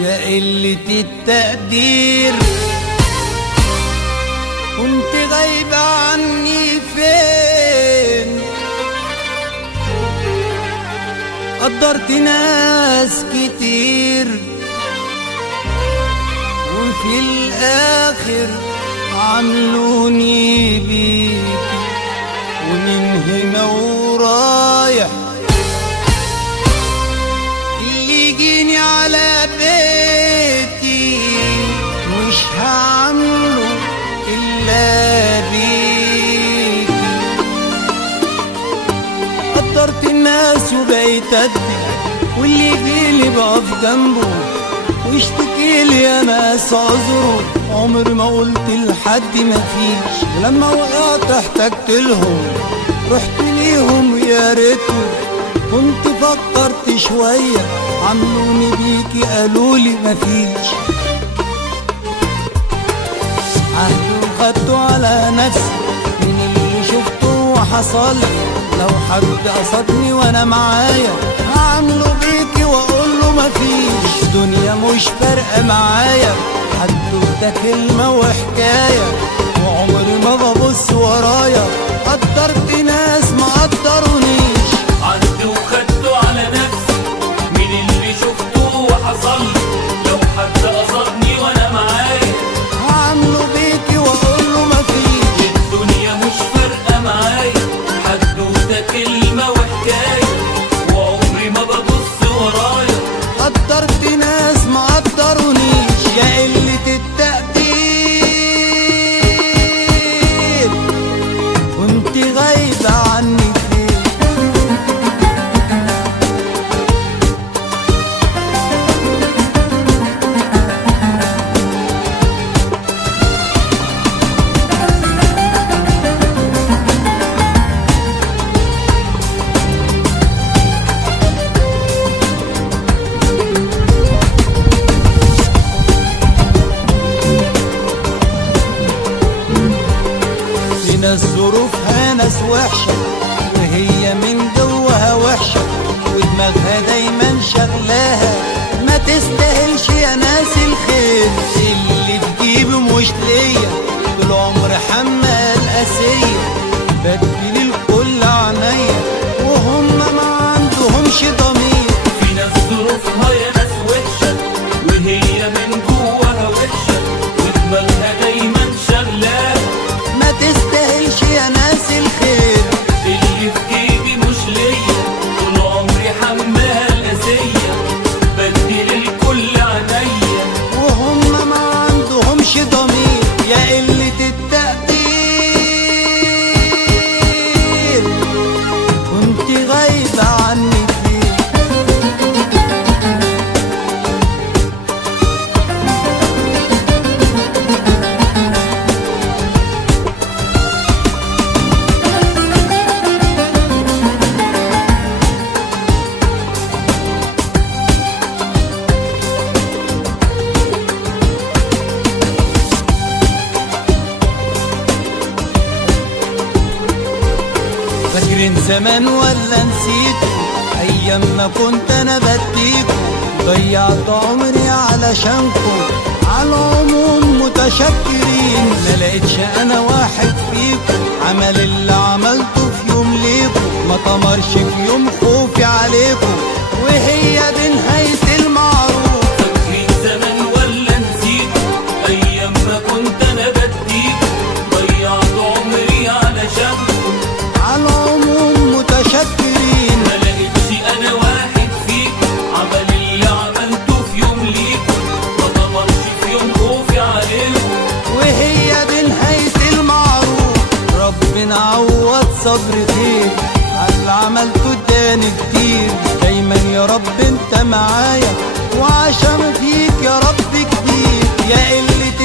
يا قلة التقدير، كنت غايبة عني فين؟ قدرت ناس كتير وفي الآخر عملوني بيكي، ومن هنا ورايح اللي يجيني على بيتي مش هعمله إلا بيكي. قدرت الناس وبقيت أدي، واللي يجيلي بقف جنبه واشتكيلي يا ناس عذره. عمري ما قلت لحد مفيش، ولما وقعت احتجت لهم رحت ليهم يا ريتني كنت فكرت شوية. عملوني بيكي قالولي مفيش، عهد وخدته على نفسي من اللي شفته وحصل. لو حد قصدني وانا معايا هعمله بيكي واقوله مفيش. دنيا مش فارقة معايا، حدوتة كلمة وحكاية، وعمري ما ببص ورايا. قدرت ناس ما قدرونيش، عهد وخدته على نفسي من اللي شفته وحصل. لو حد قصدني وانا معايا هعمله بيكي واقوله مفيش. الدنيا مش فارقة معايا، حدوتة كلمة وحكاية، وعمري ما ببص ورايا. قدرت ناس ما قدرونيش، يا قلة التقدير كنت غايبة عني فين؟ ناس ظروفها ناس وحشة، وهي من جوها وحشة، ودماغها دايما شغلاها. ما تستاهلش يا ناس الخير، اللي تجيبه مش ليا. طول عمري حمال قاسية، بدي للكل عينيا، وهم ما عندهمش ضمير. في ناس ظروفها يا ناس وحشة، وهي من جواها وحشة، ودماغها دايما شغلاها. ما تستاهلش يا ناس الخير، اللي في جيبي مش ليا. طول عمري حمال قاسية، بدي للكل عينيا، وهم ما عندهمش ضمير. يا قلة التقدير كنت غايبة عني فين؟ فاكرين زمان ولا نسيتوا ايام ما كنت انا بديكوا؟ ضيعت عمري علشانكوا، على العموم متشكرين. ما لقيتش انا واحد فيكوا عمل اللي عملته في يوم ليكوا، ما طمرش في يوم خوفي عليكوا، وهي دي نهاية المعروف. فاكرين زمان ولا نسيتوا ايام ما كنت انا بديكوا؟ ضيعت عمري علشانكوا، على العموم متشكرين. ما لقيتش انا واحد فيكوا عمل اللي عملته في يوم ليكوا، ما طمرش في يوم خوفي عليكوا، وهي دي نهاية المعروف. ربنا عوض صبر خير على اللي عملته اداني كتير. دايما يا رب انت معايا، وعشان فيك يا رب كتير. يا قلة